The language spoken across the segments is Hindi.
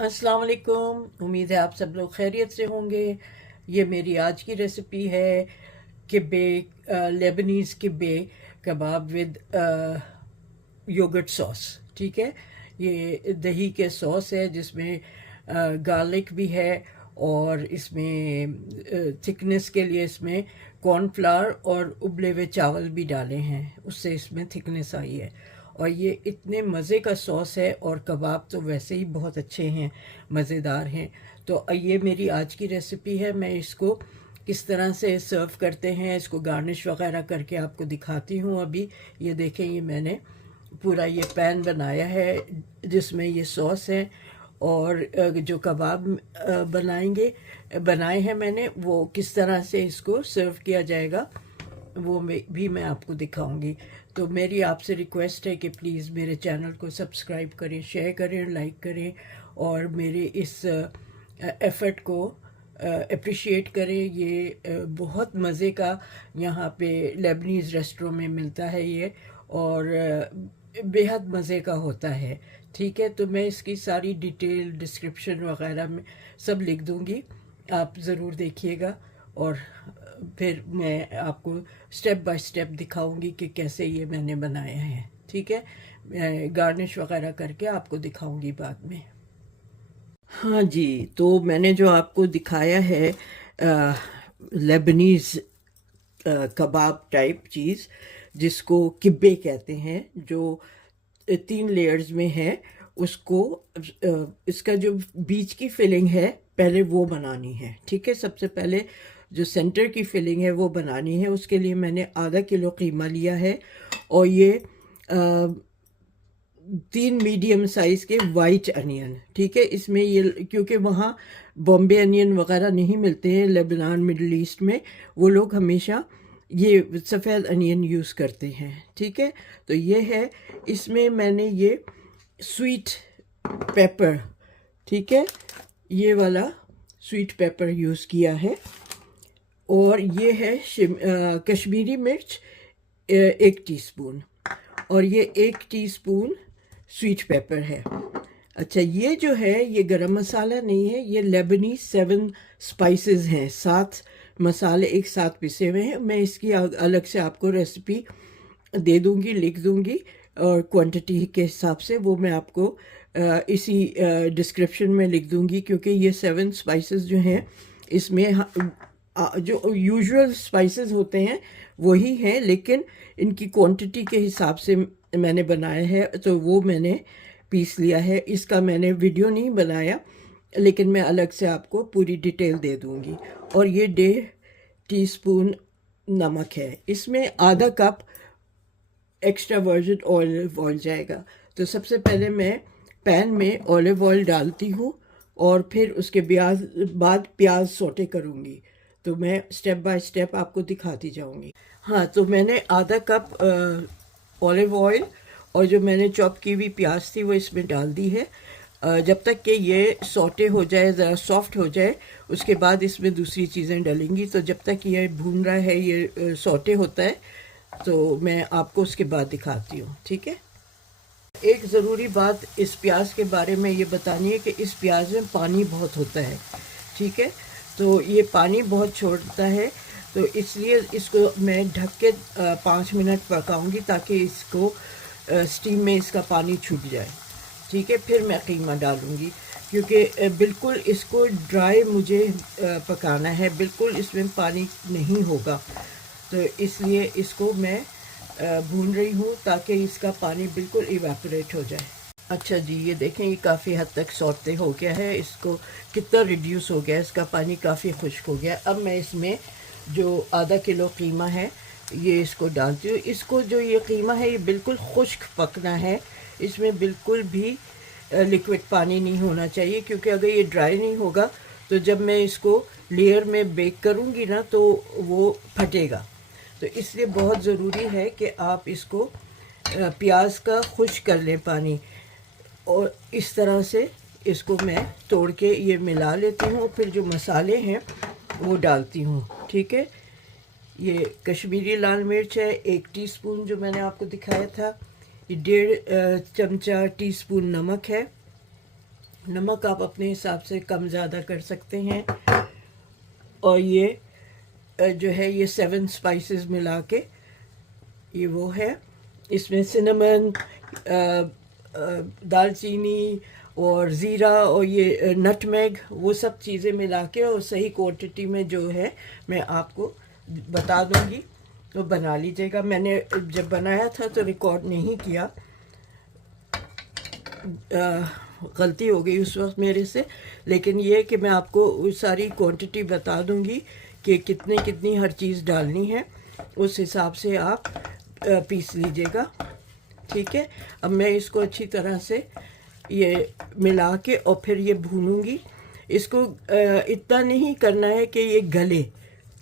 अस्सलाम वालेकुम। उम्मीद है आप सब लोग खैरियत से होंगे। ये मेरी आज की रेसिपी है kibbeh, Lebanese kibbeh kebab with yogurt sauce. ठीक है, ये दही के सॉस है जिसमें गार्लिक भी है और इसमें थिकनेस के लिए इसमें कॉर्नफ्लावर और उबले हुए चावल भी डाले हैं, उससे इसमें थिकनेस आई है। और ये इतने मज़े का सॉस है और कबाब तो वैसे ही बहुत अच्छे हैं, मज़ेदार हैं। तो ये मेरी आज की रेसिपी है। मैं इसको किस तरह से सर्व करते हैं, इसको गार्निश वगैरह करके आपको दिखाती हूँ। अभी ये देखें, ये मैंने पूरा ये पैन बनाया है जिसमें ये सॉस है और जो कबाब बनाए हैं मैंने, वो किस तरह से इसको सर्व किया जाएगा वो भी मैं आपको दिखाऊंगी। तो मेरी आपसे रिक्वेस्ट है कि प्लीज़ मेरे चैनल को सब्सक्राइब करें, शेयर करें, लाइक करें और मेरे इस एफ़र्ट को अप्रिशिएट करें। ये बहुत मज़े का यहाँ पे लेबनीज़ रेस्टोरेंट में मिलता है ये, और बेहद मज़े का होता है। ठीक है, तो मैं इसकी सारी डिटेल डिस्क्रिप्शन वगैरह में सब लिख दूँगी, आप ज़रूर देखिएगा और फिर मैं आपको स्टेप बाय स्टेप दिखाऊंगी कि कैसे ये मैंने बनाया है। ठीक है, मैं गार्निश वगैरह करके आपको दिखाऊंगी बाद में। हाँ जी, तो मैंने जो आपको दिखाया है लेबनीज़ कबाब टाइप चीज़, जिसको किब्बे कहते हैं, जो 3 लेयर्स में है, उसको इसका जो बीच की फिलिंग है पहले वो बनानी है। ठीक है, सबसे पहले जो सेंटर की फिलिंग है वो बनानी है। उसके लिए मैंने आधा किलो कीमा लिया है और ये 3 मीडियम साइज़ के वाइट अनियन। ठीक है, इसमें ये क्योंकि वहाँ बॉम्बे अनियन वगैरह नहीं मिलते हैं लेबनान मिडल ईस्ट में, वो लोग हमेशा ये सफ़ेद अनियन यूज़ करते हैं। ठीक है, तो ये है, इसमें मैंने ये स्वीट पेपर, ठीक है, ये वाला स्वीट पेपर यूज़ किया है। और ये है कश्मीरी मिर्च 1 टीस्पून, और ये 1 टीस्पून स्वीट पेपर है। अच्छा, ये जो है ये गरम मसाला नहीं है, ये लेबनी 7 स्पाइसेस हैं, 7 मसाले एक साथ पिसे हुए हैं। मैं इसकी अलग से आपको रेसिपी दे दूंगी, लिख दूंगी, और क्वांटिटी के हिसाब से वो मैं आपको इसी डिस्क्रिप्शन में लिख दूंगी, क्योंकि ये 7 स्पाइसेस जो हैं इसमें जो यूजुअल स्पाइसेस होते हैं वही हैं, लेकिन इनकी क्वांटिटी के हिसाब से मैंने बनाया है, तो वो मैंने पीस लिया है। इसका मैंने वीडियो नहीं बनाया, लेकिन मैं अलग से आपको पूरी डिटेल दे दूंगी। और ये 1.5 टीस्पून नमक है, इसमें आधा cup extra virgin olive oil जाएगा। तो सबसे पहले मैं पैन में ऑलिव ऑयल डालती हूँ और फिर उसके बाद प्याज सोटे करूँगी। तो मैं स्टेप बाय स्टेप आपको दिखाती जाऊँगी। हाँ, तो मैंने आधा कप ऑलिव ऑयल और जो मैंने चॉप की हुई प्याज थी वो इसमें डाल दी है। जब तक कि ये सौटे हो जाए, ज़रा सॉफ्ट हो जाए, उसके बाद इसमें दूसरी चीज़ें डलेंगी। तो जब तक ये भून रहा है, ये सौटे होता है, तो मैं आपको उसके बाद दिखाती हूँ। ठीक है, एक ज़रूरी बात इस प्याज के बारे में ये बतानी है कि इस प्याज में पानी बहुत होता है। ठीक है, तो ये पानी बहुत छोड़ता है, तो इसलिए इसको मैं ढक के 5 मिनट पकाऊंगी ताकि इसको स्टीम में इसका पानी छूट जाए। ठीक है, फिर मैं कीमा डालूंगी, क्योंकि बिल्कुल इसको ड्राई मुझे पकाना है, बिल्कुल इसमें पानी नहीं होगा। तो इसलिए इसको मैं भून रही हूँ ताकि इसका पानी बिल्कुल इवेपोरेट हो जाए। अच्छा जी, ये देखें, ये काफ़ी हद तक सौते हो गया है, इसको कितना रिड्यूस हो गया, इसका पानी काफ़ी खुश्क हो गया। अब मैं इसमें जो आधा किलो कीमा है ये इसको डालती हूँ। इसको जो ये कीमा है ये बिल्कुल खुश्क पकना है, इसमें बिल्कुल भी लिक्विड पानी नहीं होना चाहिए, क्योंकि अगर ये ड्राई नहीं होगा तो जब मैं इसको लेयर में बेक करूँगी ना तो वो फटेगा। तो इसलिए बहुत ज़रूरी है कि आप इसको प्याज का खुश्क कर लें पानी, और इस तरह से इसको मैं तोड़ के ये मिला लेती हूँ। फिर जो मसाले हैं वो डालती हूँ। ठीक है, ये कश्मीरी लाल मिर्च है 1 टीस्पून जो मैंने आपको दिखाया था, ये 1.5 टीस्पून नमक है, नमक आप अपने हिसाब से कम ज़्यादा कर सकते हैं। और ये जो है ये 7 स्पाइसेस मिला के ये वो है। इसमें सिनेमन, दालचीनी और ज़ीरा और ये नटमेग, वो सब चीज़ें मिला के और सही क्वांटिटी में जो है मैं आपको बता दूंगी, तो बना लीजिएगा। मैंने जब बनाया था तो रिकॉर्ड नहीं किया, गलती हो गई उस वक्त मेरे से। लेकिन ये कि मैं आपको सारी क्वांटिटी बता दूंगी कि कितनी कितनी हर चीज़ डालनी है, उस हिसाब से आप पीस लीजिएगा। ठीक है, अब मैं इसको अच्छी तरह से ये मिला के और फिर ये भूनूंगी। इसको इतना नहीं करना है कि ये गले,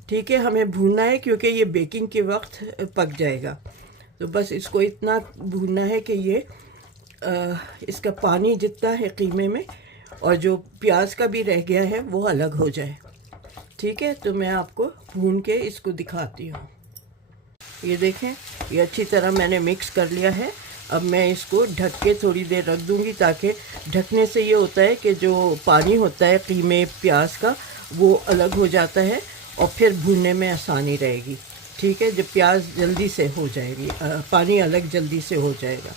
ठीक है, हमें भूनना है क्योंकि ये बेकिंग के वक्त पक जाएगा। तो बस इसको इतना भूनना है कि ये इसका पानी जितना है कीमे में और जो प्याज का भी रह गया है वो अलग हो जाए। ठीक है, तो मैं आपको भून के इसको दिखाती हूँ। ये देखें, ये अच्छी तरह मैंने मिक्स कर लिया है। अब मैं इसको ढक के थोड़ी देर रख दूँगी, ताकि ढकने से ये होता है कि जो पानी होता है कीमे प्याज का वो अलग हो जाता है और फिर भूनने में आसानी रहेगी। ठीक है, जब प्याज जल्दी से हो जाएगी, पानी अलग जल्दी से हो जाएगा।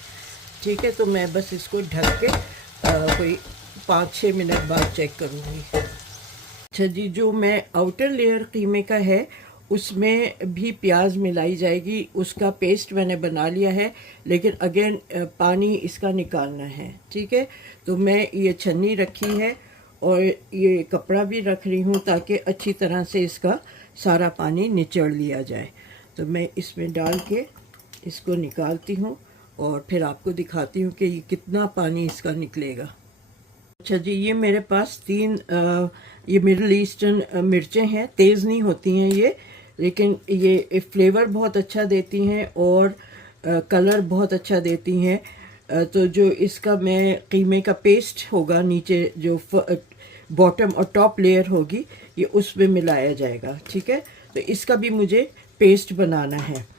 ठीक है, तो मैं बस इसको ढक के कोई 5-6 मिनट बाद चेक करूँगी। अच्छा जी, जो मैं आउटर लेयर कीमे का है उसमें भी प्याज मिलाई जाएगी, उसका पेस्ट मैंने बना लिया है, लेकिन अगेन पानी इसका निकालना है। ठीक है, तो मैं ये छन्नी रखी है और ये कपड़ा भी रख रही हूँ ताकि अच्छी तरह से इसका सारा पानी निचोड़ लिया जाए। तो मैं इसमें डाल के इसको निकालती हूँ और फिर आपको दिखाती हूँ कि ये कितना पानी इसका निकलेगा। अच्छा जी, ये मेरे पास 3 ये मिडल ईस्टर्न मिर्चें हैं। तेज़ नहीं होती हैं ये, लेकिन ये फ्लेवर बहुत अच्छा देती हैं और कलर बहुत अच्छा देती हैं। तो जो इसका मैं कीमे का पेस्ट होगा, नीचे जो बॉटम और टॉप लेयर होगी, ये उसमें मिलाया जाएगा। ठीक है, तो इसका भी मुझे पेस्ट बनाना है।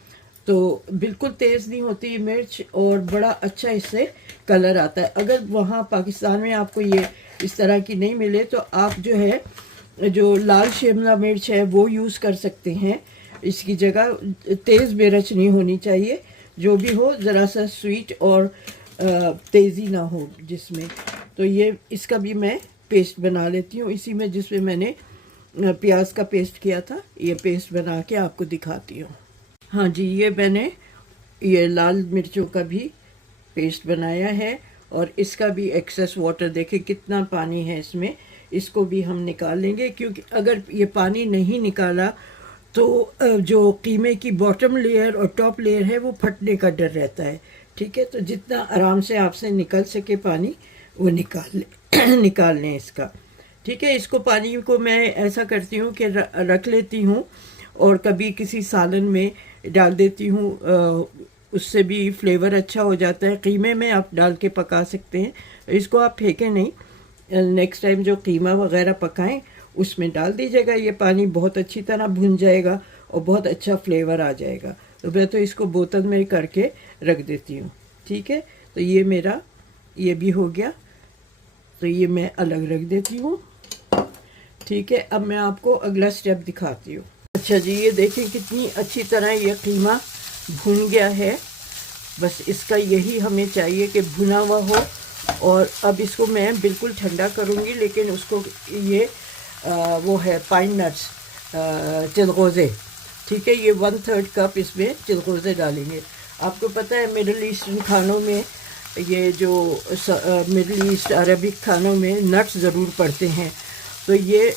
तो बिल्कुल तेज़ नहीं होती मिर्च और बड़ा अच्छा इससे कलर आता है। अगर वहाँ पाकिस्तान में आपको ये इस तरह की नहीं मिले तो आप जो है जो लाल शिमला मिर्च है वो यूज़ कर सकते हैं इसकी जगह। तेज़ मिर्च नहीं होनी चाहिए, जो भी हो ज़रा सा स्वीट और तेज़ी ना हो जिसमें। तो ये इसका भी मैं पेस्ट बना लेती हूँ इसी में, जिसमें मैंने प्याज का पेस्ट किया था। ये पेस्ट बना के आपको दिखाती हूँ। हाँ जी, ये मैंने ये लाल मिर्चों का भी पेस्ट बनाया है और इसका भी एक्सेस वाटर देखिए कितना पानी है इसमें, इसको भी हम निकाल लेंगे। क्योंकि अगर ये पानी नहीं निकाला तो जो कीमे की बॉटम लेयर और टॉप लेयर है वो फटने का डर रहता है। ठीक है, तो जितना आराम से आपसे निकल सके पानी वो निकाल लें इसका। ठीक है, इसको पानी को मैं ऐसा करती हूँ कि रख लेती हूँ और कभी किसी सालन में डाल देती हूँ, उससे भी फ्लेवर अच्छा हो जाता है। कीमे में आप डाल के पका सकते हैं, इसको आप फेंकें नहीं। नेक्स्ट टाइम जो कीमा वगैरह पकाएं उसमें डाल दीजिएगा, ये पानी बहुत अच्छी तरह भुन जाएगा और बहुत अच्छा फ्लेवर आ जाएगा। तो मैं तो इसको बोतल में करके रख देती हूँ। ठीक है, तो ये मेरा ये भी हो गया, तो ये मैं अलग रख देती हूँ। ठीक है, अब मैं आपको अगला स्टेप दिखाती हूँ। अच्छा जी, ये देखें कितनी अच्छी तरह ये कीमा भुन गया है। बस इसका यही हमें चाहिए कि भुना हुआ हो। और अब इसको मैं बिल्कुल ठंडा करूँगी, लेकिन उसको ये वो है पाइन नट्स, चिलगोज़े। ठीक है, ये 1/3 कप इसमें चिलगोज़े डालेंगे। आपको पता है मिडल ईस्टर्न खानों में, ये जो मिडल ईस्ट अरबिक खानों में नट्स ज़रूर पड़ते हैं। तो ये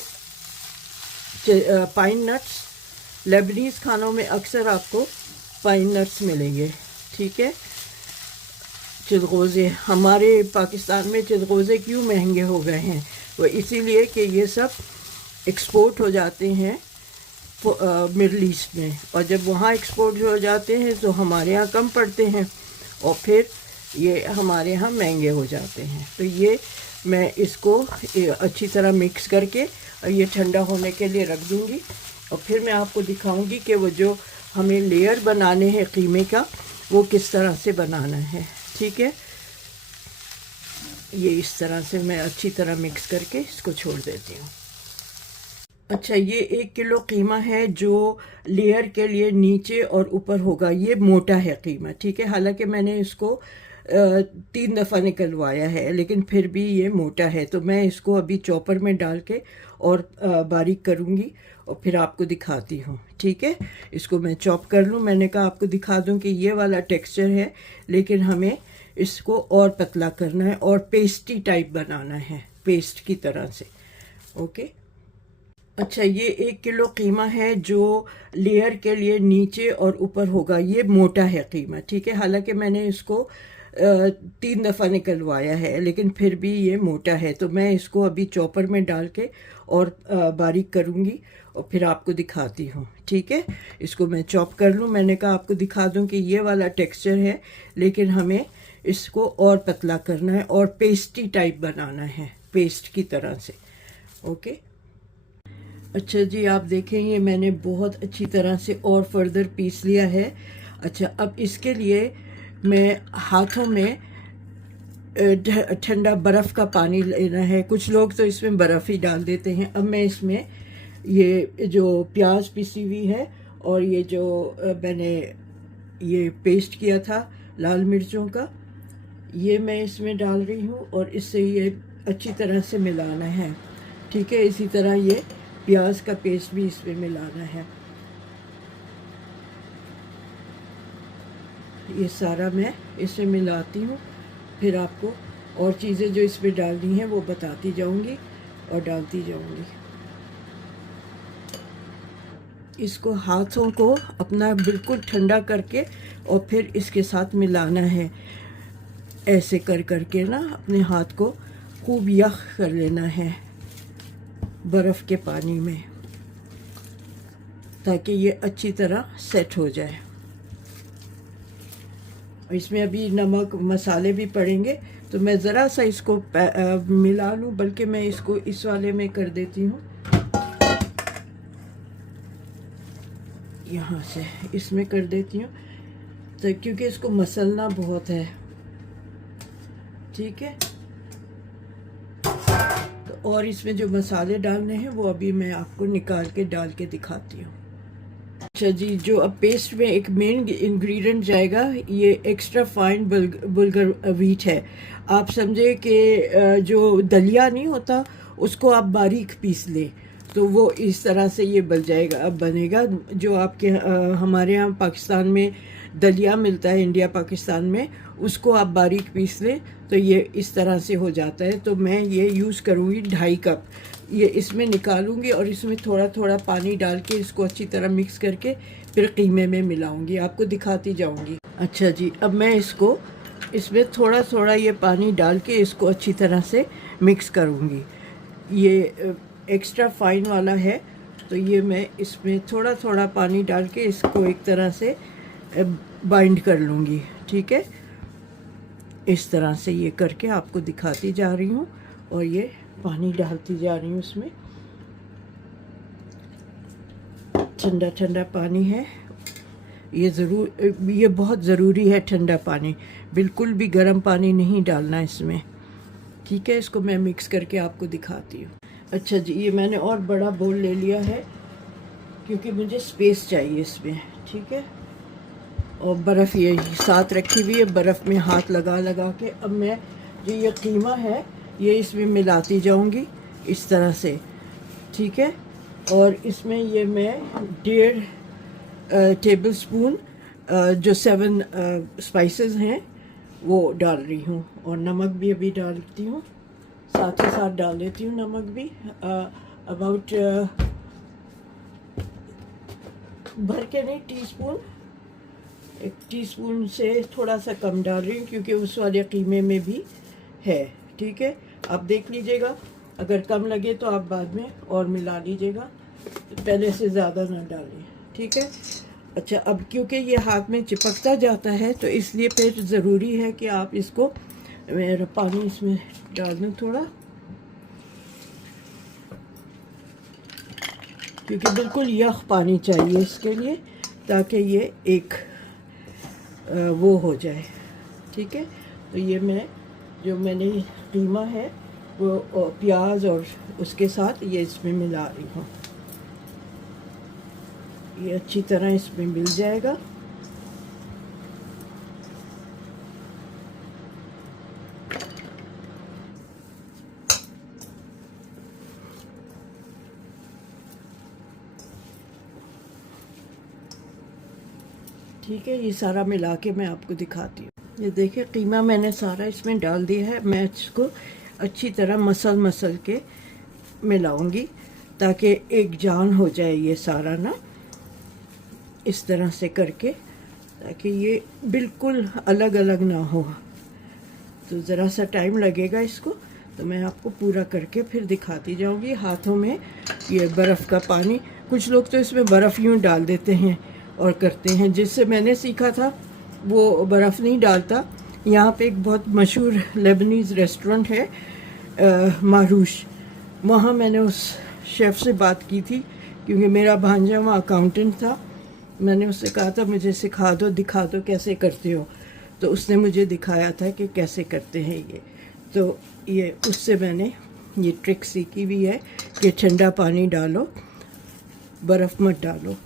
पाइन नट्स, लेबनीज़ खानों में अक्सर आपको पाइन नट्स मिलेंगे। ठीक है, चिलगोज़े हमारे पाकिस्तान में चिलगोज़े क्यों महंगे हो गए हैं, वो इसीलिए कि ये सब एक्सपोर्ट हो जाते हैं मिडल ईस्ट में, और जब वहाँ एक्सपोर्ट हो जाते हैं तो हमारे यहाँ कम पड़ते हैं और फिर ये हमारे यहाँ महंगे हो जाते हैं। तो ये मैं इसको अच्छी तरह मिक्स करके और ये ठंडा होने के लिए रख दूँगी और फिर मैं आपको दिखाऊंगी कि वो जो हमें लेयर बनाने हैं कीमे का वो किस तरह से बनाना है। ठीक है, ये इस तरह से मैं अच्छी तरह मिक्स करके इसको छोड़ देती हूँ। अच्छा, ये 1 किलो कीमा है जो लेयर के लिए नीचे और ऊपर होगा। ये मोटा है कीमा, ठीक है। हालांकि मैंने इसको 3 दफ़ा निकलवाया है, लेकिन फिर भी ये मोटा है। तो मैं इसको अभी चॉपर में डाल के और बारीक करूँगी और फिर आपको दिखाती हूँ, ठीक है। इसको मैं चॉप कर लूँ। मैंने कहा आपको दिखा दूँ कि ये वाला टेक्सचर है, लेकिन हमें इसको और पतला करना है और पेस्टी टाइप बनाना है, पेस्ट की तरह से। ओके। अच्छा, ये 1 किलो कीमा है जो लेयर के लिए नीचे और ऊपर होगा। ये मोटा है कीमा, ठीक है। हालांकि मैंने इसको 3 दफ़ा निकलवाया है, लेकिन फिर भी ये मोटा है। तो मैं इसको अभी चॉपर में डाल के और बारीक करूँगी और फिर आपको दिखाती हूँ, ठीक है। इसको मैं चॉप कर लूँ। मैंने कहा आपको दिखा दूँ कि ये वाला टेक्सचर है, लेकिन हमें इसको और पतला करना है और पेस्टी टाइप बनाना है, पेस्ट की तरह से। ओके। अच्छा जी, आप देखेंगे मैंने बहुत अच्छी तरह से और फर्दर पीस लिया है। अच्छा, अब इसके लिए मैं हाथों में ठंडा बर्फ़ का पानी लेना है। कुछ लोग तो इसमें बर्फ़ ही डाल देते हैं। अब मैं इसमें ये जो प्याज पिसी हुई है और ये जो मैंने ये पेस्ट किया था लाल मिर्चों का, ये मैं इसमें डाल रही हूँ और इससे ये अच्छी तरह से मिलाना है, ठीक है। इसी तरह ये प्याज का पेस्ट भी इसमें मिलाना है। ये सारा मैं इसमें मिलाती हूँ, फिर आपको और चीज़ें जो इसमें डालनी है वो बताती जाऊँगी और डालती जाऊँगी। इसको हाथों को अपना बिल्कुल ठंडा करके और फिर इसके साथ मिलाना है। ऐसे कर करके ना अपने हाथ को खूब यख कर लेना है बर्फ़ के पानी में, ताकि ये अच्छी तरह सेट हो जाए। इसमें अभी नमक मसाले भी पड़ेंगे, तो मैं ज़रा सा इसको मिला लूँ, बल्कि मैं इसको इस वाले में कर देती हूँ, यहाँ से इसमें कर देती हूँ, तो क्योंकि इसको मसलना बहुत है, ठीक है। तो और इसमें जो मसाले डालने हैं वो अभी मैं आपको निकाल के डाल के दिखाती हूँ। अच्छा जी, जो अब पेस्ट में एक मेन इंग्रेडिएंट जाएगा, ये एक्स्ट्रा फाइन बुल्गर व्हीट है। आप समझे कि जो दलिया नहीं होता उसको आप बारीक पीस लें, तो वो इस तरह से ये बन जाएगा। अब बनेगा जो आपके हमारे यहाँ पाकिस्तान में दलिया मिलता है, इंडिया पाकिस्तान में, उसको आप बारीक पीस लें तो ये इस तरह से हो जाता है। तो मैं ये यूज़ करूँगी 2.5 कप। ये इसमें निकालूंगी और इसमें थोड़ा थोड़ा पानी डाल के इसको अच्छी तरह मिक्स करके फिर कीमे में मिलाऊंगी, आपको दिखाती जाऊंगी। अच्छा जी, अब मैं इसको इसमें थोड़ा थोड़ा ये पानी डाल के इसको अच्छी तरह से मिक्स करूंगी। ये एक्स्ट्रा फाइन वाला है, तो ये मैं इसमें थोड़ा थोड़ा पानी डाल के इसको एक तरह से बाइंड कर लूँगी, ठीक है। इस तरह से ये करके आपको दिखाती जा रही हूँ और ये पानी डालती जा रही हूँ उसमें। ठंडा ठंडा पानी है, ये बहुत ज़रूरी है ठंडा पानी, बिल्कुल भी गर्म पानी नहीं डालना इसमें, ठीक है। इसको मैं मिक्स करके आपको दिखाती हूँ। अच्छा जी, ये मैंने और बड़ा बोल ले लिया है क्योंकि मुझे स्पेस चाहिए इसमें, ठीक है। और बर्फ़ ये साथ रखी हुई है, बर्फ़ में हाथ लगा लगा के अब मैं जो ये कीमा है ये इसमें मिलाती जाऊंगी इस तरह से, ठीक है। और इसमें ये मैं 1.5 टेबल स्पून जो 7 स्पाइसेस हैं वो डाल रही हूँ, और नमक भी अभी डालती हूँ, साथ ही साथ डाल देती हूँ नमक भी। अबाउट भर के नहीं, टीस्पून, 1 टीस्पून से थोड़ा सा कम डाल रही हूँ क्योंकि उस वाले कीमे में भी है, ठीक है। आप देख लीजिएगा, अगर कम लगे तो आप बाद में और मिला लीजिएगा, पहले से ज़्यादा ना डालें, ठीक है। अच्छा, अब क्योंकि ये हाथ में चिपकता जाता है तो इसलिए फिर ज़रूरी है कि आप इसको, मेरा पानी इसमें डाल दूँ थोड़ा, क्योंकि बिल्कुल यख पानी चाहिए इसके लिए, ताकि ये एक वो हो जाए, ठीक है। तो ये मैं जो मैंने कीमा है वो प्याज और उसके साथ ये इसमें मिला रही हूँ। ये अच्छी तरह इसमें मिल जाएगा। ठीक है, ये सारा मिला के मैं आपको दिखाती हूँ। ये देखिए कीमा मैंने सारा इसमें डाल दिया है। मैं इसको अच्छी तरह मसल के मिलाऊंगी ताकि एक जान हो जाए ये सारा ना, इस तरह से करके, ताकि ये बिल्कुल अलग अलग ना हो। तो ज़रा सा टाइम लगेगा इसको, तो मैं आपको पूरा करके फिर दिखाती जाऊंगी। हाथों में ये बर्फ़ का पानी, कुछ लोग तो इसमें बर्फ़ यूँ डाल देते हैं और करते हैं, जिससे मैंने सीखा था वो बर्फ़ नहीं डालता। यहाँ पे एक बहुत मशहूर लेबनीज़ रेस्टोरेंट है मारूश, वहाँ मैंने उस शेफ़ से बात की थी, क्योंकि मेरा भांजा वहाँ अकाउंटेंट था। मैंने उससे कहा था मुझे सिखा दो, दिखा दो कैसे करते हो, तो उसने मुझे दिखाया था कि कैसे करते हैं ये। तो ये उससे मैंने ये ट्रिक सीखी भी है कि ठंडा पानी डालो, बर्फ़ मत डालो।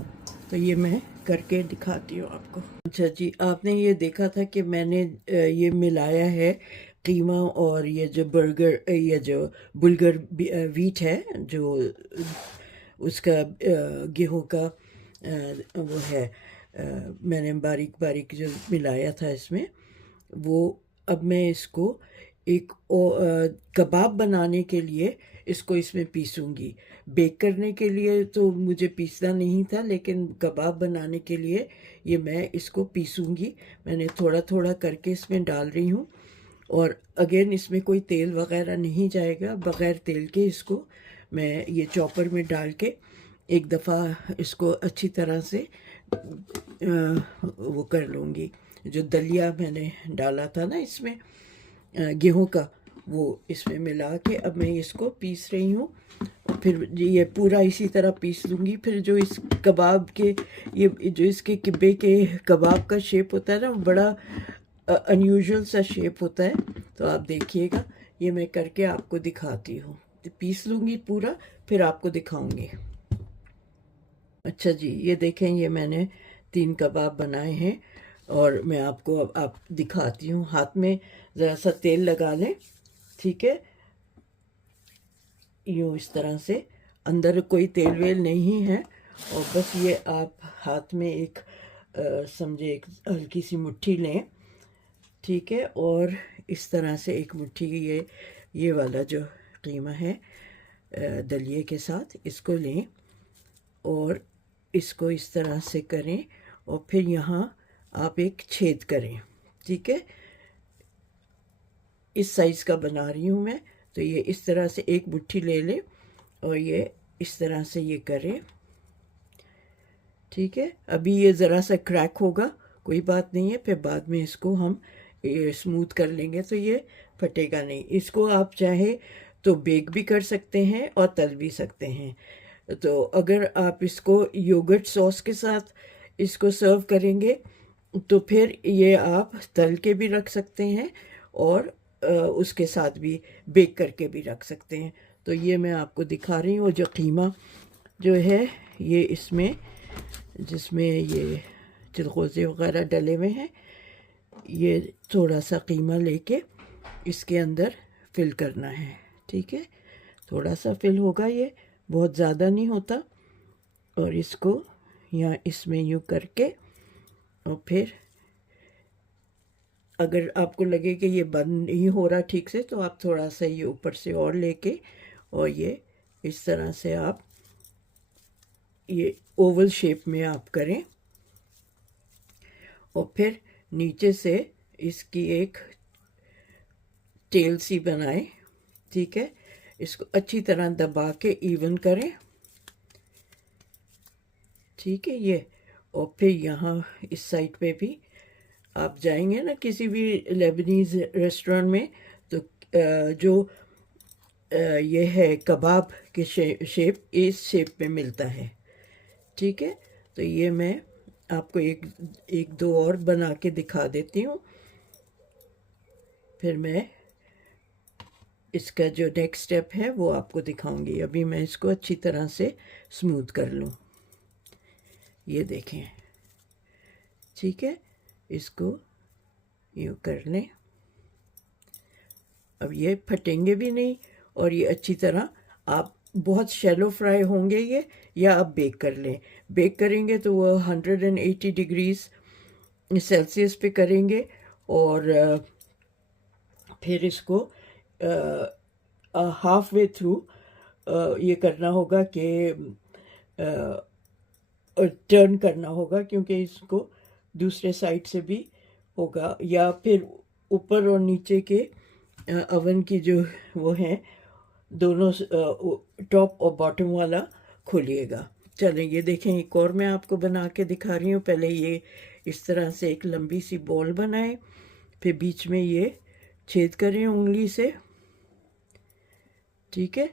तो ये मैं करके दिखाती हूँ आपको। अच्छा जी, आपने ये देखा था कि मैंने ये मिलाया है कीमा और ये जो ये जो बुलगर वीट है, जो उसका गेहूं का वो है, मैंने बारीक बारीक जो मिलाया था इसमें, वो अब मैं इसको एक कबाब बनाने के लिए इसको इसमें पीसूंगी। बेक करने के लिए तो मुझे पीसना नहीं था, लेकिन कबाब बनाने के लिए ये मैं इसको पीसूंगी। मैंने थोड़ा थोड़ा करके इसमें डाल रही हूँ, और अगेन इसमें कोई तेल वगैरह नहीं जाएगा। बग़ैर तेल के इसको मैं ये चॉपर में डाल के एक दफ़ा इसको अच्छी तरह से वो कर लूँगी। जो दलिया मैंने डाला था ना इसमें गेहूं का, वो इसमें मिला के अब मैं इसको पीस रही हूँ। और फिर ये पूरा इसी तरह पीस लूँगी। फिर जो इस कबाब के, ये जो इसके किब्बे के कबाब का शेप होता है ना, बड़ा अनयूजुअल सा शेप होता है। तो आप देखिएगा, ये मैं करके आपको दिखाती हूँ। तो पीस लूँगी पूरा, फिर आपको दिखाऊंगी। अच्छा जी, ये देखें, ये मैंने 3 कबाब बनाए हैं, और मैं आपको अब आप दिखाती हूँ। हाथ में ज़रा सा तेल लगा लें, ठीक है, यूँ इस तरह से, अंदर कोई तेल वेल नहीं है, और बस ये आप हाथ में एक समझे एक हल्की सी मुट्ठी लें, ठीक है, और इस तरह से एक मुट्ठी ये वाला जो कीमा है दलिए के साथ, इसको लें और इसको इस तरह से करें, और फिर यहाँ आप एक छेद करें, ठीक है। इस साइज़ का बना रही हूँ मैं, तो ये इस तरह से एक मुट्ठी ले लें और ये इस तरह से ये करें, ठीक है। अभी ये ज़रा सा क्रैक होगा, कोई बात नहीं है, फिर बाद में इसको हम ये स्मूथ कर लेंगे तो ये फटेगा नहीं। इसको आप चाहे तो बेक भी कर सकते हैं और तल भी सकते हैं। तो अगर आप इसको योगर्ट सॉस के साथ इसको सर्व करेंगे तो फिर ये आप तल के भी रख सकते हैं और उसके साथ भी बेक करके भी रख सकते हैं। तो ये मैं आपको दिखा रही हूँ जो कीमा जो है ये इसमें, जिसमें ये चिलगोज़े वगैरह डले हुए हैं, ये थोड़ा सा कीमा लेके इसके अंदर फिल करना है, ठीक है। थोड़ा सा फिल होगा, ये बहुत ज़्यादा नहीं होता। और इसको यहाँ इसमें यूँ करके, और फिर अगर आपको लगे कि ये बंद नहीं हो रहा ठीक से, तो आप थोड़ा सा ये ऊपर से और लेके, और ये इस तरह से आप ये ओवल शेप में आप करें, और फिर नीचे से इसकी एक टेल सी बनाएं, ठीक है। इसको अच्छी तरह दबा के इवन करें, ठीक है ये। और फिर यहाँ इस साइड पे भी आप जाएंगे ना किसी भी लेबनीज़ रेस्टोरेंट में, तो जो ये है कबाब के शेप इस शेप में मिलता है, ठीक है। तो ये मैं आपको एक दो और बना के दिखा देती हूँ, फिर मैं इसका जो नेक्स्ट स्टेप है वो आपको दिखाऊंगी। अभी मैं इसको अच्छी तरह से स्मूथ कर लूँ। ये देखें, ठीक है, इसको यूँ कर लें। अब ये फटेंगे भी नहीं और ये अच्छी तरह, आप बहुत शैलो फ्राई होंगे ये, या आप बेक कर लें। बेक करेंगे तो वो 180 डिग्रीज सेल्सियस पे करेंगे और फिर इसको हाफ वे थ्रू ये करना होगा कि टर्न करना होगा, क्योंकि इसको दूसरे साइड से भी होगा, या फिर ऊपर और नीचे के अवन की जो वो हैं दोनों टॉप और बॉटम वाला खोलिएगा। चलें, ये देखें, एक और मैं आपको बना के दिखा रही हूँ। पहले ये इस तरह से एक लंबी सी बॉल बनाएं, फिर बीच में ये छेद करें उंगली से, ठीक है,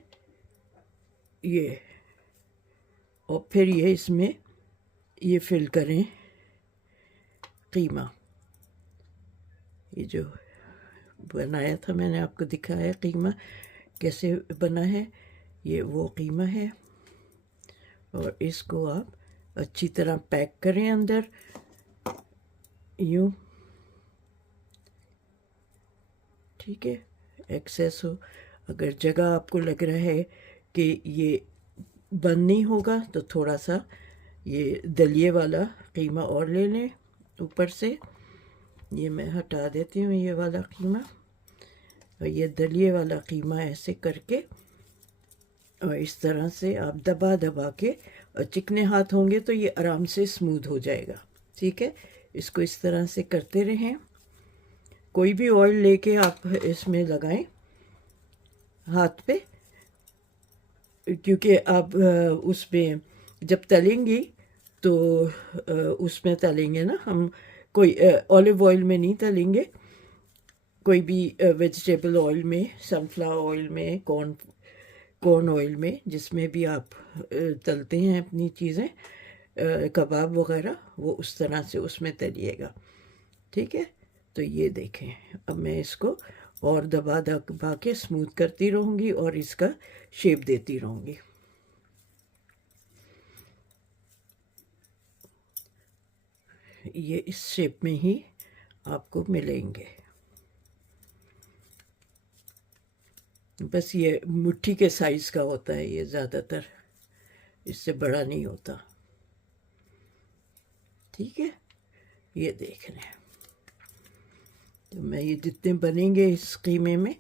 ये, और फिर ये इसमें ये फिल करें कीमा। ये जो बनाया था मैंने आपको दिखाया कीमा कैसे बना है, ये वो कीमा है। और इसको आप अच्छी तरह पैक करें अंदर यूँ, ठीक है। एक्सेस हो, अगर जगह आपको लग रहा है कि ये बंद नहीं होगा तो थोड़ा सा ये दलिए वाला कीमा और ले लें ऊपर से। ये मैं हटा देती हूँ ये वाला कीमा, और ये दलिए वाला कीमा ऐसे करके और इस तरह से आप दबा दबा के, और चिकने हाथ होंगे तो ये आराम से स्मूथ हो जाएगा, ठीक है। इसको इस तरह से करते रहें। कोई भी ऑयल लेके आप इसमें लगाएं हाथ पे, क्योंकि आप उसमें जब तलेंगी तो उसमें तलेंगे ना हम, कोई ऑलिव ऑयल में नहीं तलेंगे, कोई भी वेजिटेबल ऑयल में, सनफ्लावर ऑयल में, कॉर्न ऑयल में, जिसमें भी आप तलते हैं अपनी चीज़ें, कबाब वगैरह, वो उस तरह से उसमें तलिएगा, ठीक है। तो ये देखें, अब मैं इसको और दबा दबा के स्मूथ करती रहूँगी और इसका शेप देती रहूँगी। ये इस शेप में ही आपको मिलेंगे। बस ये मुट्ठी के साइज़ का होता है ये ज़्यादातर, इससे बड़ा नहीं होता, ठीक है। ये देख लें, तो मैं ये जितने बनेंगे इस कीमे में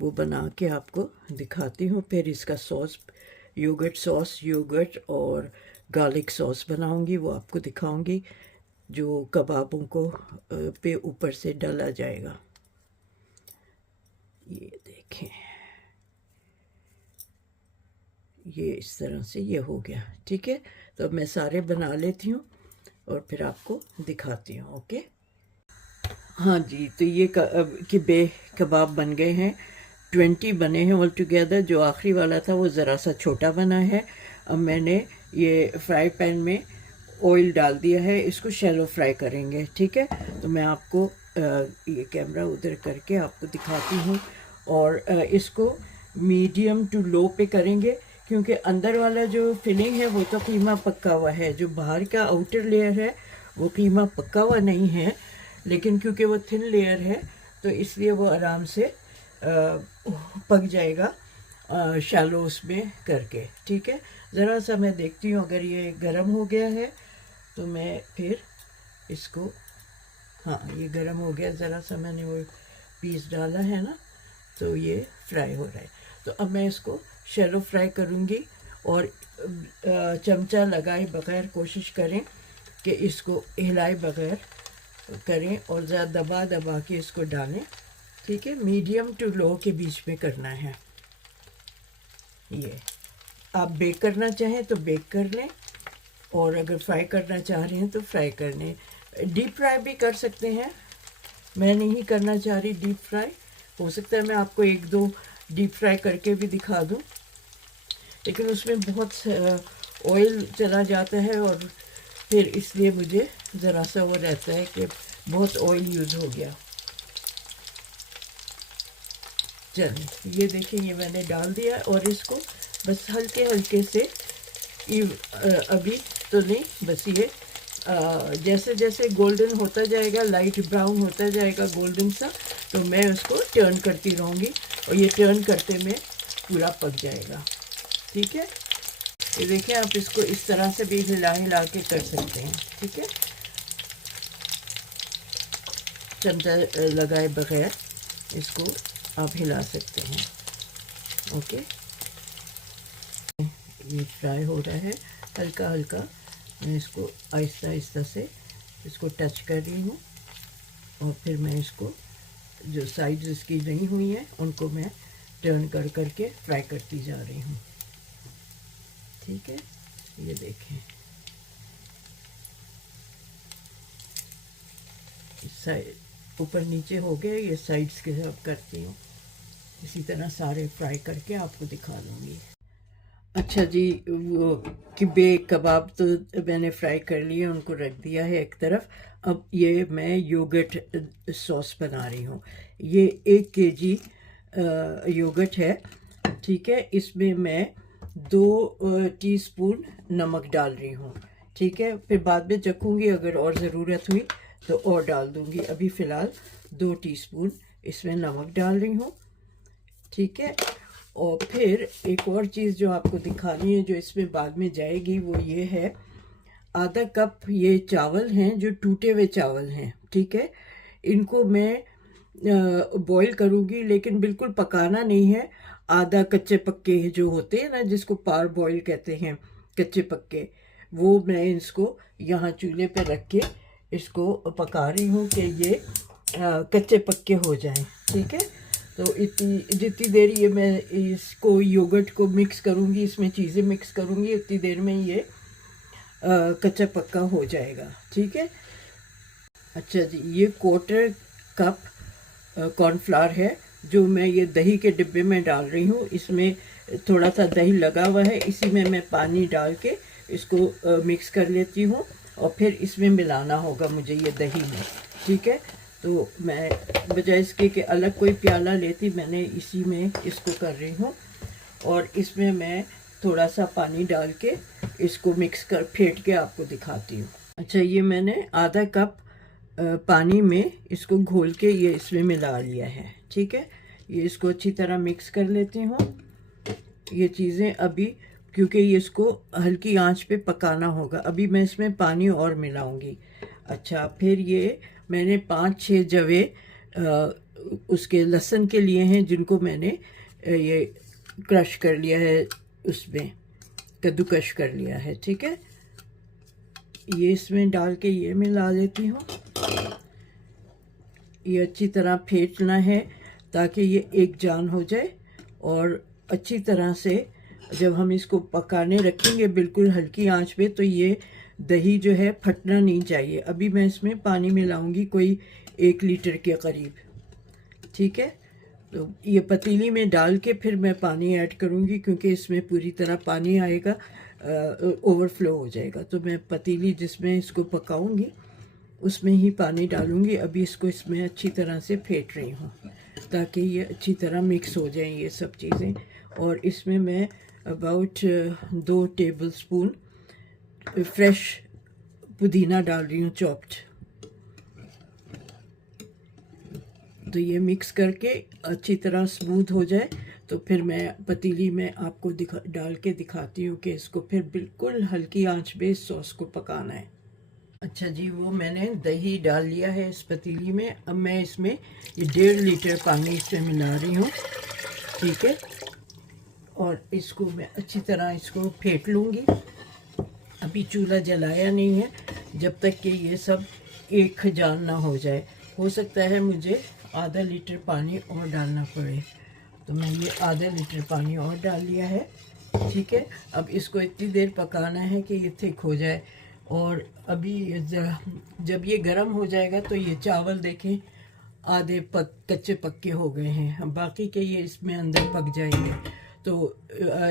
वो बना के आपको दिखाती हूँ। फिर इसका सॉस, योगर्ट और गार्लिक सॉस बनाऊंगी, वो आपको दिखाऊंगी, जो कबाबों को पे ऊपर से डाला जाएगा। ये देखें, ये इस तरह से ये हो गया, ठीक है। तो अब मैं सारे बना लेती हूँ और फिर आपको दिखाती हूँ, ओके। हाँ जी, तो ये किबे कबाब बन गए हैं, 20 बने हैं ऑल टुगेदर। जो आखिरी वाला था वो ज़रा सा छोटा बना है। अब मैंने ये फ्राई पैन में ऑयल डाल दिया है, इसको शैलो फ्राई करेंगे, ठीक है। तो मैं आपको ये कैमरा उधर करके आपको दिखाती हूँ, और इसको मीडियम टू लो पे करेंगे, क्योंकि अंदर वाला जो फिलिंग है वो तो कीमा पक्का हुआ है, जो बाहर का आउटर लेयर है वो कीमा पक्का हुआ नहीं है, लेकिन क्योंकि वो थिन लेयर है तो इसलिए वो आराम से पक जाएगा शैलो उसमें करके, ठीक है। ज़रा सा मैं देखती हूँ, अगर ये गर्म हो गया है तो मैं फिर इसको, हाँ ये गर्म हो गया, ज़रा सा मैंने वो पीस डाला है ना, तो ये फ्राई हो रहा है। तो अब मैं इसको शैलो फ्राई करूँगी, और चमचा लगाए बगैर कोशिश करें कि इसको हिलाए बगैर करें, और ज़्यादा दबा दबा के इसको डालें, ठीक है। मीडियम टू लो के बीच में करना है। ये आप बेक करना चाहें तो बेक कर लें, और अगर फ्राई करना चाह रहे हैं तो फ्राई कर लें। डीप फ्राई भी कर सकते हैं, मैं नहीं करना चाह रही डीप फ्राई। हो सकता है मैं आपको एक दो डीप फ्राई करके भी दिखा दूं, लेकिन उसमें बहुत ऑयल चला जाता है, और फिर इसलिए मुझे ज़रा सा वो रहता है कि बहुत ऑयल यूज़ हो गया। चलिए ये देखिए, ये मैंने डाल दिया और इसको बस हल्के हल्के से अभी तो नहीं, बस ये जैसे जैसे गोल्डन होता जाएगा, लाइट ब्राउन होता जाएगा गोल्डन सा, तो मैं उसको टर्न करती रहूँगी और ये टर्न करते में पूरा पक जाएगा। ठीक है, ये देखिए आप इसको इस तरह से भी हिला हिला के कर सकते हैं। ठीक है, चमचा लगाए बगैर इसको आप हिला सकते हैं। ओके, ये फ्राई हो रहा है हल्का हल्का, मैं इसको आहिस्ता आहिस्ता से इसको टच कर रही हूँ और फिर मैं इसको जो साइड्स इसकी नहीं हुई हैं उनको मैं टर्न कर करके फ्राई करती जा रही हूँ। ठीक है, ये देखें साइड ऊपर नीचे हो गए, ये साइड्स के सब करती हूँ। इसी तरह सारे फ्राई करके आपको दिखा दूँगी। अच्छा जी, वो किबे कबाब तो मैंने फ्राई कर लिए, उनको रख दिया है एक तरफ। अब ये मैं योगर्ट सॉस बना रही हूँ। ये 1 kg योगर्ट है। ठीक है, इसमें मैं 2 टीस्पून नमक डाल रही हूँ। ठीक है, फिर बाद में चखूँगी, अगर और ज़रूरत हुई तो और डाल दूँगी। अभी फ़िलहाल 2 टीस्पून इसमें नमक डाल रही हूँ। ठीक है, और फिर एक और चीज़ जो आपको दिखानी है जो इसमें बाद में जाएगी, वो ये है आधा कप ये चावल हैं जो टूटे हुए चावल हैं। ठीक है, इनको मैं बॉईल करूँगी, लेकिन बिल्कुल पकाना नहीं है। आधा कच्चे पक्के जो होते हैं ना, जिसको पार बॉईल कहते हैं, कच्चे पक्के, वो मैं इसको यहाँ चूल्हे पे रख के इसको पका रही हूँ कि ये कच्चे पक्के हो जाएं। ठीक है, तो इतनी जितनी देर ये मैं इसको योगर्ट को मिक्स करूँगी, इसमें चीज़ें मिक्स करूँगी, उतनी देर में ये कच्चा पक्का हो जाएगा। ठीक है, अच्छा जी, ये 1/4 कप कॉर्नफ्लावर है जो मैं ये दही के डिब्बे में डाल रही हूँ। इसमें थोड़ा सा दही लगा हुआ है, इसी में मैं पानी डाल के इसको मिक्स कर लेती हूँ और फिर इसमें मिलाना होगा मुझे ये दही में। ठीक है, तो मैं बजाय इसके कि अलग कोई प्याला लेती, मैंने इसी में इसको कर रही हूँ और इसमें मैं थोड़ा सा पानी डाल के इसको मिक्स कर फेंट के आपको दिखाती हूँ। अच्छा, ये मैंने आधा कप पानी में इसको घोल के ये इसमें मिला लिया है। ठीक है, ये इसको अच्छी तरह मिक्स कर लेती हूँ। ये चीज़ें अभी, क्योंकि ये इसको हल्की आंच पे पकाना होगा, अभी मैं इसमें पानी और मिलाऊंगी। अच्छा, फिर ये मैंने 5-6 जवे उसके लहसुन के लिए हैं, जिनको मैंने ये क्रश कर लिया है, उसमें कद्दूकश कर लिया है। ठीक है, ये इसमें डाल के ये मिला लेती हूँ। ये अच्छी तरह फेंटना है ताकि ये एक जान हो जाए और अच्छी तरह से जब हम इसको पकाने रखेंगे बिल्कुल हल्की आंच पे, तो ये दही जो है फटना नहीं चाहिए। अभी मैं इसमें पानी मिलाऊंगी कोई 1 लीटर के करीब। ठीक है, तो ये पतीली में डाल के फिर मैं पानी ऐड करूंगी, क्योंकि इसमें पूरी तरह पानी आएगा, ओवरफ्लो हो जाएगा। तो मैं पतीली जिसमें इसको पकाऊंगी उसमें ही पानी डालूंगी। अभी इसको इसमें अच्छी तरह से फेंट रही हूँ ताकि ये अच्छी तरह मिक्स हो जाएं ये सब चीज़ें। और इसमें मैं अबाउट 2 टेबलस्पून फ्रेश पुदीना डाल रही हूँ, चॉप्ड। तो ये मिक्स करके अच्छी तरह स्मूथ हो जाए तो फिर मैं पतीली में आपको डाल के दिखाती हूँ कि इसको फिर बिल्कुल हल्की आंच पे इस सॉस को पकाना है। अच्छा जी, वो मैंने दही डाल लिया है इस पतीली में। अब मैं इसमें ये 1.5 लीटर पानी इसमें मिला रही हूँ। ठीक है, और इसको मैं अच्छी तरह इसको फेंट लूँगी। अभी चूल्हा जलाया नहीं है जब तक कि ये सब एक जान ना हो जाए। हो सकता है मुझे आधा लीटर पानी और डालना पड़े, तो मैं ये आधा लीटर पानी और डाल लिया है। ठीक है, अब इसको इतनी देर पकाना है कि ये थिक हो जाए। और अभी जब ये गर्म हो जाएगा तो ये चावल देखें आधे कच्चे पक्के हो गए हैं, बाकी के ये इसमें अंदर पक जाएंगे। तो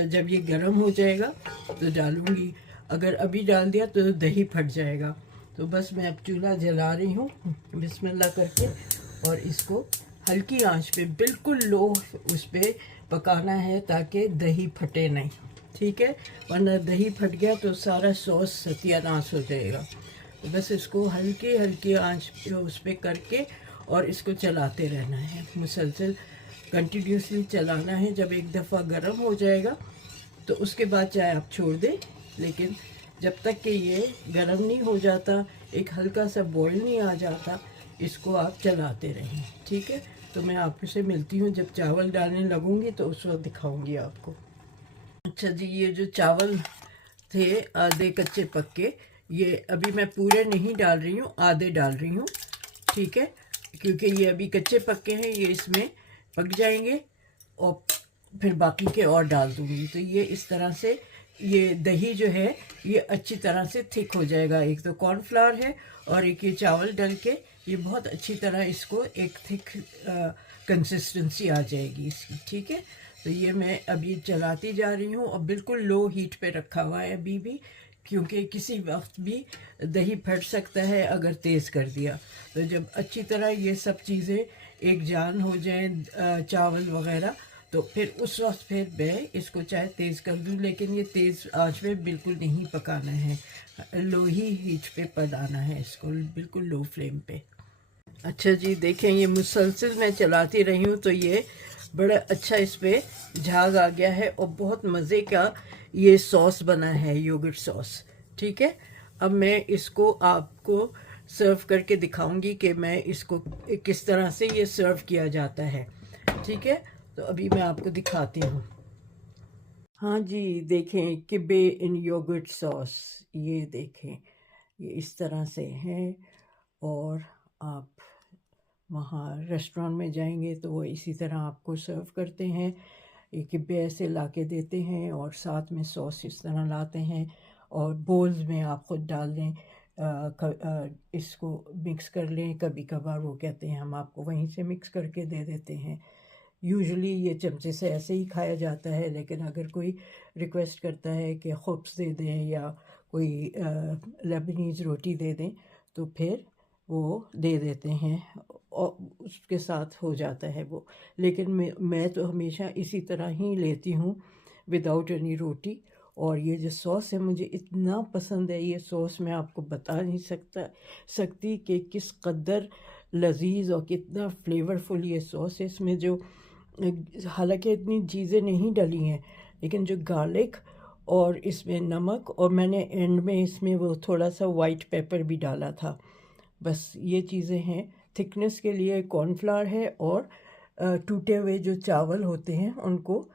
जब ये गर्म हो जाएगा तो डालूंगी, अगर अभी डाल दिया तो दही फट जाएगा। तो बस मैं अब चूल्हा जला रही हूँ बिस्मिल्लाह करके और इसको हल्की आंच पे, बिल्कुल लो उस पे पकाना है ताकि दही फटे नहीं, ठीक है, वरना दही फट गया तो सारा सॉस सत्यानाश हो जाएगा। तो बस इसको हल्की हल्की आंच पे उस पर करके और इसको चलाते रहना है, मुसलसल कंटिन्यूसली चलाना है। जब एक दफ़ा गर्म हो जाएगा तो उसके बाद चाहे आप छोड़ दें, लेकिन जब तक कि ये गर्म नहीं हो जाता, एक हल्का सा बॉईल नहीं आ जाता, इसको आप चलाते रहें, ठीक है। तो मैं आपसे मिलती हूँ जब चावल डालने लगूंगी तो उस वक्त दिखाऊंगी आपको। अच्छा जी, ये जो चावल थे आधे कच्चे पक्के, ये अभी मैं पूरे नहीं डाल रही हूँ, आधे डाल रही हूँ, ठीक है, क्योंकि ये अभी कच्चे पक्के हैं, ये इसमें पक जाएंगे और फिर बाकी के और डाल दूंगी। तो ये इस तरह से ये दही जो है ये अच्छी तरह से थिक हो जाएगा। एक तो कॉर्नफ्लावर है और एक ये चावल डल के ये बहुत अच्छी तरह इसको एक थिक कंसिस्टेंसी आ जाएगी इसकी, ठीक है। तो ये मैं अभी चलाती जा रही हूँ और बिल्कुल लो हीट पे रखा हुआ है अभी भी, क्योंकि किसी वक्त भी दही फट सकता है अगर तेज़ कर दिया। तो जब अच्छी तरह ये सब चीज़ें एक जान हो जाएं, चावल वगैरह, तो फिर उस वक्त फिर मैं इसको चाहे तेज़ कर दूं, लेकिन ये तेज़ आंच पे बिल्कुल नहीं पकाना है, लो ही हीट पे पकाना है इसको, बिल्कुल लो फ्लेम पे। अच्छा जी, देखें ये मुसलसल मैं चलाती रही हूँ तो ये बड़ा अच्छा इस पे झाग आ गया है और बहुत मज़े का ये सॉस बना है, योगर्ट सॉस, ठीक है। अब मैं इसको आपको सर्व करके दिखाऊंगी कि मैं इसको किस तरह से ये सर्व किया जाता है, ठीक है। तो अभी मैं आपको दिखाती हूँ। हाँ जी, देखें किबे इन योगर्ट सॉस, ये देखें ये इस तरह से है। और आप वहाँ रेस्टोरेंट में जाएंगे तो वो इसी तरह आपको सर्व करते हैं, एक डिब्बे ऐसे ला के देते हैं और साथ में सॉस इस तरह लाते हैं और बोल्स में आप खुद डाल दें, इसको मिक्स कर लें। कभी कभार वो कहते हैं हम आपको वहीं से मिक्स करके दे देते हैं। यूजुअली ये चमचे से ऐसे ही खाया जाता है, लेकिन अगर कोई रिक्वेस्ट करता है कि खुब्स दे दें या कोई लेबनीज़ रोटी दे दें तो फिर वो दे देते हैं और उसके साथ हो जाता है वो। लेकिन मैं तो हमेशा इसी तरह ही लेती हूँ विदाउट एनी रोटी। और ये जो सॉस है मुझे इतना पसंद है, ये सॉस मैं आपको बता नहीं सकती कि किस कदर लजीज और कितना फ्लेवरफुल ये सॉस है। इसमें जो हालांकि इतनी चीज़ें नहीं डली हैं, लेकिन जो गार्लिक और इसमें नमक और मैंने एंड में इसमें वो थोड़ा सा वाइट पेपर भी डाला था, बस ये चीज़ें हैं। थिकनेस के लिए कॉर्नफ्लावर है और टूटे हुए जो चावल होते हैं उनको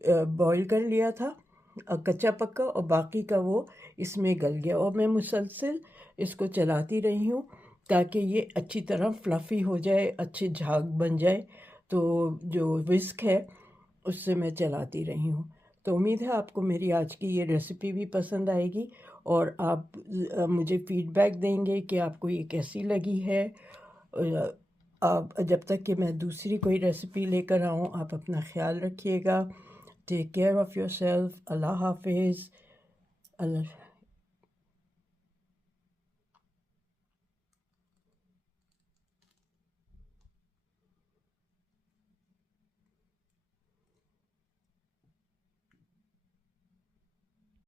बॉईल कर लिया था कच्चा पक्का, और बाकी का वो इसमें गल गया। और मैं मुसलसल इसको चलाती रही हूँ ताकि ये अच्छी तरह फ्लफ़ी हो जाए, अच्छे झाग बन जाए। तो जो विस्क है उससे मैं चलाती रही हूँ। तो उम्मीद है आपको मेरी आज की ये रेसिपी भी पसंद आएगी और आप मुझे फ़ीडबैक देंगे कि आपको ये कैसी लगी है। आप जब तक कि मैं दूसरी कोई रेसिपी लेकर आऊँ, आप अपना ख्याल रखिएगा। Take care of yourself. अल्लाह हाफिज़। अल्लाह।